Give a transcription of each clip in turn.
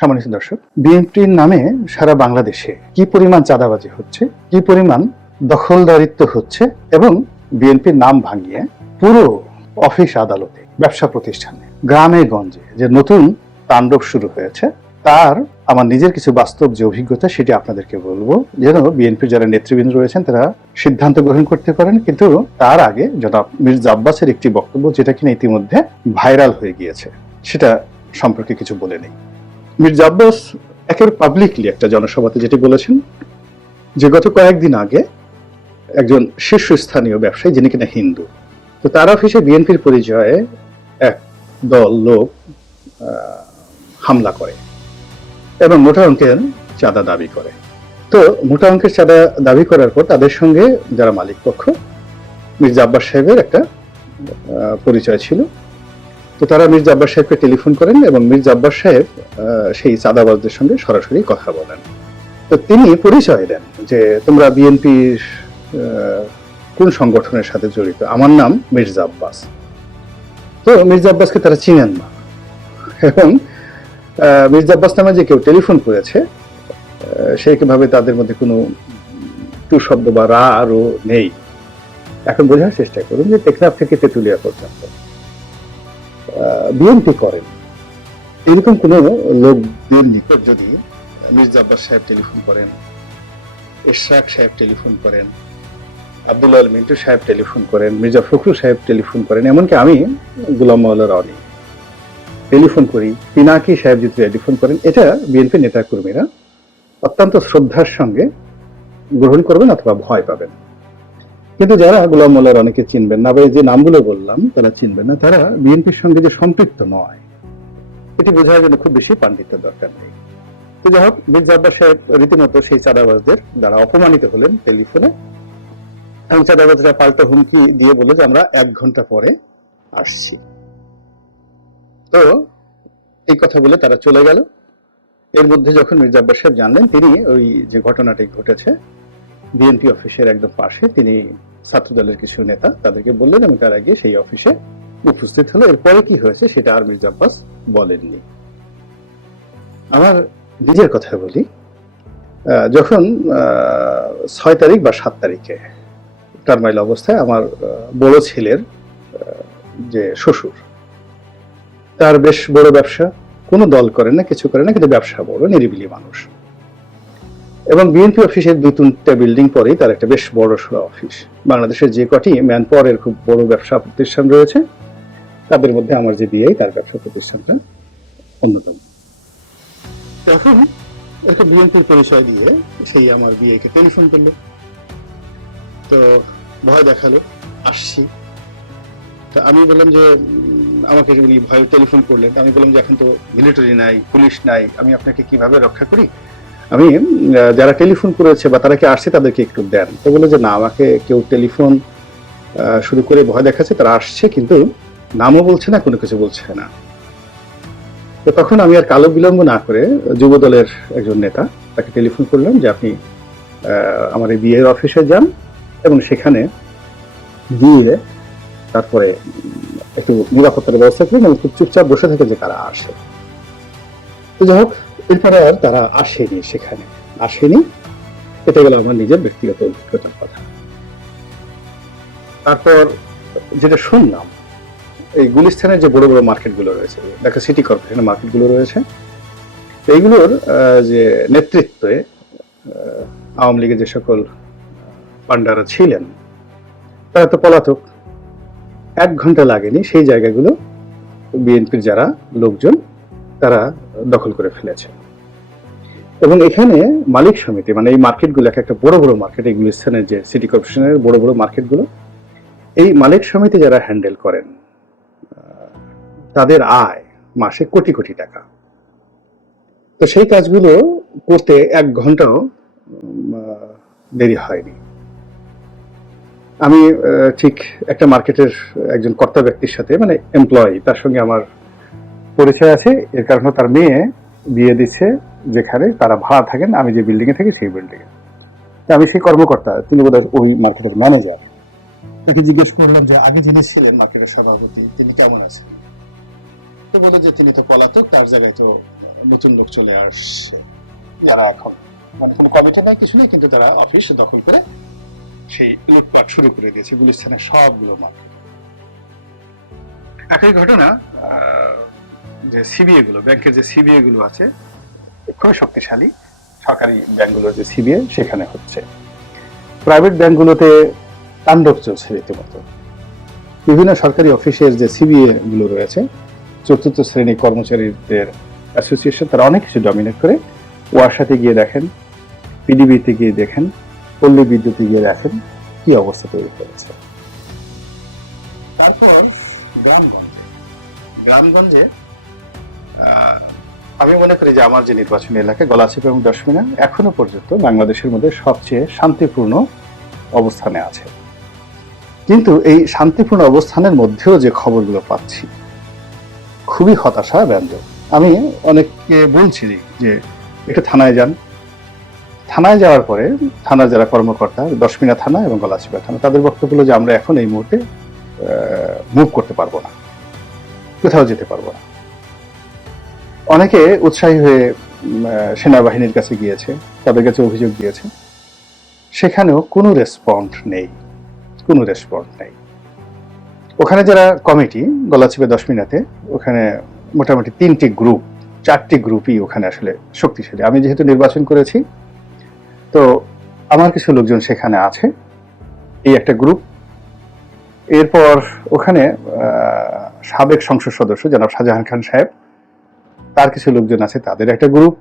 সম্মানিত দর্শক, বিএনপির নামে সারা বাংলাদেশে কি পরিমাণ চাঁদাবাজি হচ্ছে, কি পরিমাণ দখলদারিত্ব হচ্ছে এবং বিএনপির নাম ভাঙিয়ে পুরো অফিস আদালতে, ব্যবসা প্রতিষ্ঠানে, গ্রামে গঞ্জে যে নতুন তাণ্ডব শুরু হয়েছে, তার আমার নিজের কিছু বাস্তব যে অভিজ্ঞতা সেটি আপনাদেরকে বলবো, যেন বিএনপির যারা নেতৃবৃন্দ রয়েছেন তারা সিদ্ধান্ত গ্রহণ করতে পারেন। কিন্তু তার আগে জনাব মির্জা আব্বাসের একটি বক্তব্য, যেটা কিনা ইতিমধ্যে ভাইরাল হয়ে গিয়েছে, সেটা সম্পর্কে কিছু বলে নেই। মির্জা আব্বাস একেবারে পাবলিকলি একটা জনসভাতে যেটি বলেছেন যে গত কয়েকদিন আগে একজন শীর্ষস্থানীয় ব্যবসায়ী, যিনি কিনা হিন্দু, তো তার অফিসে বিএনপির পরিচয়ে এক দল লোক হামলা করে এবং মোটা অঙ্কের চাঁদা দাবি করে। তো মোটা অঙ্কের চাঁদা দাবি করার পর তাদের সঙ্গে যারা মালিক পক্ষ, মির্জা আব্বাস সাহেবের একটা পরিচয় ছিল। তো তারা মির্জা আব্বাস সাহেবকে টেলিফোন করেন এবং মির্জা আব্বাস সাহেব সেই চাঁদাবাজদের সঙ্গে সরাসরি কথা বলেন। তো তিনি পরিচয় দেন যে তোমরা বিএনপির কোন সংগঠনের সাথে জড়িত, আমার নাম মির্জা আব্বাস। তো মির্জা আব্বাসকে তারা চিনেন না এবং মির্জা আব্বাস নামে যে কেউ টেলিফোন করেছে সেইভাবে তাদের মধ্যে কোনো টু শব্দ বা রা আরও নেই। এখন বোঝার চেষ্টা করুন যে টেকনাফ থেকে তেঁতুলিয়া পর্যন্ত বিএনপি করেন এরকম কোন লোকদের নিকট যদি মির্জা আব্বাস সাহেব টেলিফোন করেন, ইশরাক সাহেব টেলিফোন করেন, আব্দুল আল মিন্টু সাহেব টেলিফোন করেন, মির্জা ফখরুল সাহেব টেলিফোন করেন, এমনকি আমি গোলাম মাওলা রনি টেলিফোন করি, পিনাকি সাহেব যদি টেলিফোন করেন, এটা বিএনপি নেতা কর্মীরা অত্যন্ত শ্রদ্ধার সঙ্গে গ্রহণ করবেন অথবা ভয় পাবেন। কিন্তু যারা গোলাম মোল্লা রনিকে চিনবেন না বা যে নামগুলো বললাম তারা চিনবেন না, তারা বিএনপির সঙ্গে যে সম্পৃক্ত নয় এটি বোঝার জন্য খুব বেশি পাণ্ডিত্য দরকার নেই। তো যাই হোক, মির্জা আব্বাস সাহেব রীতিমতো সেই চাঁদাবাজদের দ্বারা অপমানিত হলেন টেলিফোনে এবং চাঁদাবাজরা পাল্টা হুমকি দিয়ে বলে যে আমরা 1 ঘন্টা পরে আসছি। তো এই কথা বলে তারা চলে গেল। এর মধ্যে যখন মির্জা আব্বাস সাহেব জানলেন, তিনি ওই যে ঘটনাটি ঘটেছে বিএনপি অফিসের একদম পাশে, তিনি ছাত্রদলের কিছু নেতা তাদেরকে বললেন এবং তারা গিয়ে সেই অফিসে উপস্থিত হলো। এরপরে কি হয়েছে সেটা আর মির্জা আব্বাস বলেননি। আমার নিজের কথা বলি, যখন 6 তারিখ বা 7 তারিখে টার্মাইল অবস্থায় আমার বড় ছেলের যে শ্বশুর, তার বেশ বড় ব্যবসা, কোনো দল করে না, কিছু করে না, কিন্তু ব্যবসা বড়, নিরিবিলি মানুষ, এবং বিএনপি অফিসের 2-3টা বিল্ডিং পরেই তার একটা বেশ বড় সড়ো অফিস। বাংলাদেশের যে কটি ম্যান পাওয়ারের খুব বড় ব্যবসা প্রতিষ্ঠান রয়েছে তাদের মধ্যে আমার যে বিআই, তার ব্যবসা প্রতিষ্ঠানটা অন্যতম। তখন একটা বিএনপির পরিচয় দিয়ে সেই আমার বিআইকে টেলিফোন করলো, তো ভয় দেখালো আসছি। তো আমি বললাম যে আমাকে উনি ভয় টেলিফোন করলেন, আমি বললাম যে এখন তো মিলিটারি নাই, পুলিশ নাই, আমি আপনাকে কিভাবে রক্ষা করি, আমি যারা টেলিফোন করেছে বা তারা কি আসছে তাদেরকে একটু দেন। তো বলে যে না, আমাকে কেউ টেলিফোন শুরু করে ভয় দেখাচ্ছে, তারা আসছে কিন্তু নামও বলছে না, কোনো কিছু বলছে না। তো তখন আমি আর কালো বিলম্ব না করে যুব দলের একজন নেতা, তাকে টেলিফোন করলাম যে আপনি আমার এই বিয়ের অফিসে যান এবং সেখানে গিয়ে তারপরে একটু নিরাপত্তার ব্যবস্থা করুন এবং খুব চুপচাপ বসে থাকে যে কারা আসে। তো যাই হোক, এরপরে আর তারা আসেনি। এটা গেল আমার নিজের ব্যক্তিগত অভিজ্ঞতার কথা। তারপর যেটা শুনলাম, এই গুলিস্তানের যে বড় বড় মার্কেটগুলো রয়েছে, ঢাকা সিটি কর্পোরেশনের মার্কেটগুলো রয়েছে, এইগুলোর যে নেতৃত্বে আওয়ামী লীগের যে সকল পান্ডারা ছিলেন তারা তো পলাতক। 1 ঘন্টা লাগেনি সেই জায়গাগুলো বিএনপির যারা লোকজন তারা দখল করে ফেলেছে। এবং এখানে মালিক সমিতি, মানে এই মার্কেটগুলো একটা বড় বড় মার্কেট, এই গুলিস্তানের যে সিটি কর্পোরেশনের বড় বড় মার্কেটগুলো, এই মালিক সমিতি যারা হ্যান্ডেল করেন তাদের আয় মাসে কোটি কোটি টাকা। তো সেই কাজগুলো করতে 1 ঘন্টাও দেরি হয়নি। আমি ঠিক একটা মার্কেটের একজন কর্তা ব্যক্তির সাথে, মানে এমপ্লয়ি, তার সঙ্গে আমার পরিচয় আছে, এর কারণে তার মেয়ে বিয়ে দিচ্ছে যেখানে তারা ভাড়া থাকেন, আমি যে বিল্ডিং এ থাকি সেই বিল্ডিং এ। আমি সেই কর্মকর্তা, তিনি বোধহয় ওই মার্কেটের ম্যানেজার, তাকে জিজ্ঞেস করলাম যে আগে যিনি ছিলেন মার্কেটের সভাপতি তিনি কেমন আছেন। তো বলে যে তিনি তো পলাতক, তার জায়গায় তো নতুন লোক চলে আসছে, যারা এখন মানে কোনো কমিটি নাই, কিছু নেই, কিন্তু তারা অফিস দখল করে সেই লুটপাট শুরু করে দিয়েছে গুলিস্তানের সবগুলো মামলা। একই ঘটনা যে সিবিএ গুলো, ব্যাংকের যে সিবিএ গুলো আছে, খুবই শক্তিশালী সরকারি ব্যাংকগুলোর যে সিবিএ, সেখানে হচ্ছে। প্রাইভেট ব্যাংকগুলোতে তাণ্ডব চলছে রীতিমতো। বিভিন্ন সরকারি অফিসের যে সিবিএ গুলো রয়েছে, চতুর্থ শ্রেণী কর্মচারীদের অ্যাসোসিয়েশন, তারা অনেক কিছু ডমিনেট করে। ওয়াসাতে গিয়ে দেখেন, পিডিবিতে গিয়ে দেখেন, পল্লী বিদ্যুতে গিয়ে দেখেন কি অবস্থা তৈরি করেছে। তারপর গ্রামগঞ্জে আমি মনে করি যে আমার যে নির্বাচনী এলাকা গলাচিপা এবং দশমিনা এখনো পর্যন্ত বাংলাদেশের মধ্যে সবচেয়ে শান্তিপূর্ণ অবস্থানে আছে। কিন্তু এই শান্তিপূর্ণ অবস্থানের মধ্যেও যে খবরগুলো পাচ্ছি খুবই হতাশা ব্যঞ্জক। আমি অনেককে বলছি যে একটু থানায় যান। থানায় যাওয়ার পরে থানার যারা কর্মকর্তা, দশমিনা থানা এবং গলাচিপা থানা, তাদের বক্তব্য হলো যে আমরা এখন এই মুহূর্তে মুভ করতে পারবো না, কোথাও যেতে পারবো না। অনেকে উৎসাহী হয়ে সেনাবাহিনীর কাছে গিয়েছে, তাদের কাছে অভিযোগ দিয়েছে, সেখানেও কোনো রেসপন্ড নেই, কোনো রেসপন্ড নেই। ওখানে যারা কমিটি গলাচিপা দশমিনাতে, ওখানে মোটামুটি 3টি গ্রুপ, 4টি গ্রুপই ওখানে আসলে শক্তিশালী। আমি যেহেতু নির্বাচন করেছি, তো আমার কিছু লোকজন সেখানে আছে, এই একটা গ্রুপ। এরপর ওখানে সাবেক সংসদ সদস্য জনাব শাহজাহান খান সাহেব, তার কিছু লোকজন আছে, তাদের একটা গ্রুপ।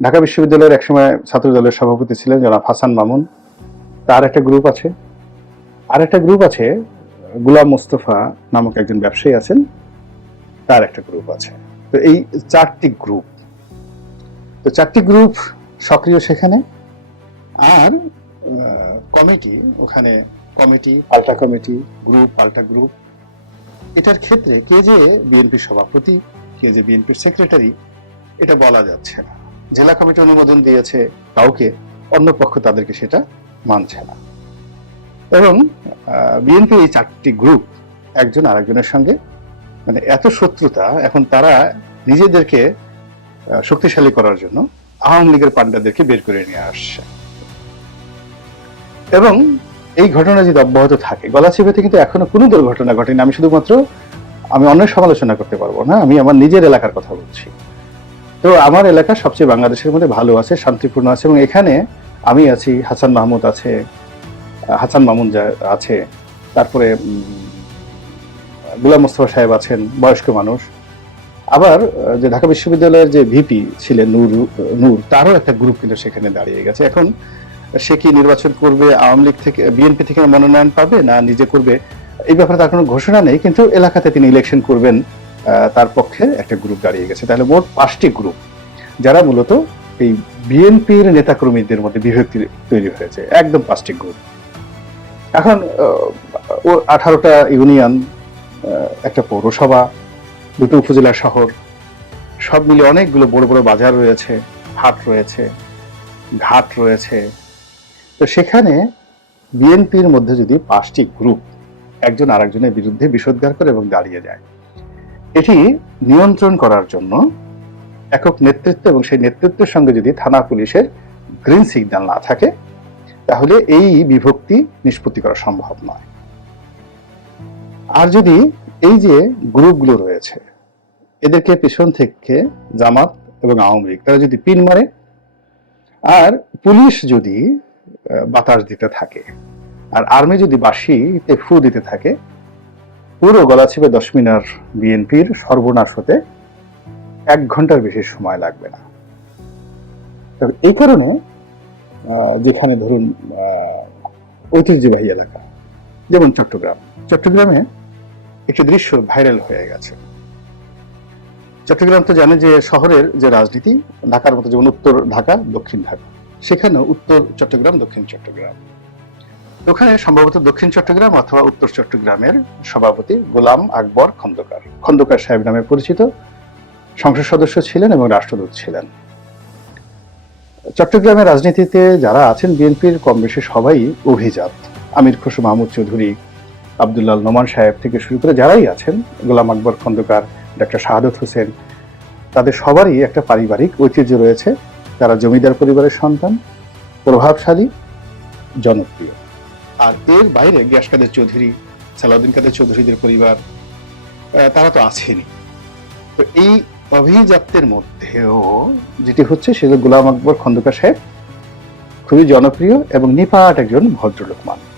ঢাকা বিশ্ববিদ্যালয়ের একসময় ছাত্র দলের সভাপতি ছিলেন জনাব হাসান মামুন, তার একটা গ্রুপ আছে। আর একটা গ্রুপ আছে গোলাম মোস্তফা নামক একজন ব্যবসায়ী আছেন, তার একটা গ্রুপ আছে। তো এই 4টি গ্রুপ, তো 4টি গ্রুপ সক্রিয় সেখানে। আর কমিটি, ওখানে কমিটি পাল্টা কমিটি, গ্রুপ পাল্টা গ্রুপ। এটার ক্ষেত্রে কে যে বিএনপির সভাপতি, কে যে বিএনপির সেক্রেটারি, এটা বলা যাচ্ছে না। জেলা কমিটি অনুমোদন দিয়েছে কাউকে, অন্য পক্ষ তাদেরকে সেটা মানছে না। এবং বিএনপি এই 4টি গ্রুপ একজন আরেকজনের সঙ্গে মানে এত শত্রুতা, এখন তারা নিজেদেরকে শক্তিশালী করার জন্য আওয়ামী লীগের পান্ডাদেরকে বের করে নিয়ে আসছে। এবং এই ঘটনা যদি অব্যাহত থাকে, গলাচিপাতে কিন্তু এখনো কোনো দুর্ঘটনা ঘটেনি। আমি অনেক সমালোচনা করতে পারবো না, আমি আমার নিজের এলাকার কথা বলছি। তো আমার এলাকা সবচেয়ে বাংলাদেশের মধ্যে ভালো আছে, শান্তিপূর্ণ আছে। এবং এখানে আমি আছি, হাসান মাহমুদ আছে, হাসান মামুন আছে, তারপরে গোলাম মোস্তফা সাহেব আছেন, বয়স্ক মানুষ। আবার যে ঢাকা বিশ্ববিদ্যালয়ের যে ভিপি ছিলেন নূর, তারও একটা গ্রুপ কিন্তু সেখানে দাঁড়িয়ে গেছে। এখন সে কি নির্বাচন করবে, আওয়ামী লীগ থেকে, বিএনপি থেকে মনোনয়ন পাবে না নিজে করবে, এই ব্যাপারে তার কোনো ঘোষণা নেই, কিন্তু এলাকাতে তিনি ইলেকশন করবেন, তার পক্ষে একটা গ্রুপ দাঁড়িয়ে গেছে। তাহলে মোট 5টি গ্রুপ, যারা মূলত এই বিএনপির নেতাকর্মীদের মধ্যে বিভক্তি তৈরি হয়েছে, একদম 5টি গ্রুপ। এখন 18টা ইউনিয়ন, একটা পৌরসভা, 2টো উপজেলা শহর, সব মিলে অনেকগুলো বড় বড় বাজার রয়েছে, হাট রয়েছে, ঘাট রয়েছে। তো সেখানে বিএনপির মধ্যে যদি 5টি গ্রুপ একজন আরেকজনের বিরুদ্ধে বিষোদ্গার করে এবং দাঁড়িয়ে যায়, এটি নিয়ন্ত্রণ করার জন্য একক নেতৃত্ব এবং সেই নেতৃত্বের সঙ্গে যদি থানা পুলিশের গ্রিন সিগন্যাল না থাকে, তাহলে এই বিভক্তি নিষ্পত্তি করা সম্ভব নয়। আর যদি এই যে গ্রুপগুলো রয়েছে, এদেরকে পেছন থেকে জামাত এবং আওয়ামী লীগ তারা যদি পিন মারে, আর পুলিশ যদি বাতাস দিতে থাকে, আর আর্মি যদি বাঁশিতে ফু দিতে থাকে, পুরো গলাচিপা দশমিনার বিএনপির সর্বনাশ হতে 1 ঘন্টার বেশি সময় লাগবে না। এই কারণে যেখানে ধরুন ঐতিহ্যবাহী এলাকা যেমন চট্টগ্রামে একটি দৃশ্য ভাইরাল হয়ে গেছে। চট্টগ্রাম তো জানে যে শহরের যে রাজনীতি, ঢাকার মতো যেমন উত্তর ঢাকা, দক্ষিণ ঢাকা, সেখানেও উত্তর চট্টগ্রাম, দক্ষিণ চট্টগ্রাম। ওখানে সম্ভবত দক্ষিণ চট্টগ্রাম অথবা উত্তর চট্টগ্রামের সভাপতি গোলাম আকবর খন্দকার সাহেব নামে পরিচিত সংসদ সদস্য ছিলেন এবং রাষ্ট্রদূত ছিলেন। চট্টগ্রামের রাজনীতিতে যারা আছেন বিএনপির কম বেশি সবাই অভিজাত। আমির খসরু মাহমুদ চৌধুরী, আব্দুল্লাহ নোমান সাহেব থেকে শুরু করে যারাই আছেন, গোলাম আকবর খন্দকার, ডক্টর শাহাদত হোসেন, তাদের সবারই একটা পারিবারিক ঐতিহ্য রয়েছে। তারা জমিদার পরিবারের সন্তান, প্রভাবশালী, জনপ্রিয়। আর এর বাইরে গিয়াস কাদের চৌধুরী, সালাউদ্দিন কাদের চৌধুরীদের পরিবার, তারা তো আছেনই। তো এই অভিজাত্যের মধ্যেও যেটি হচ্ছে সেটা গোলাম আকবর খন্দকার সাহেব খুবই জনপ্রিয় এবং নিপাট একজন ভদ্রলোক মানুষ।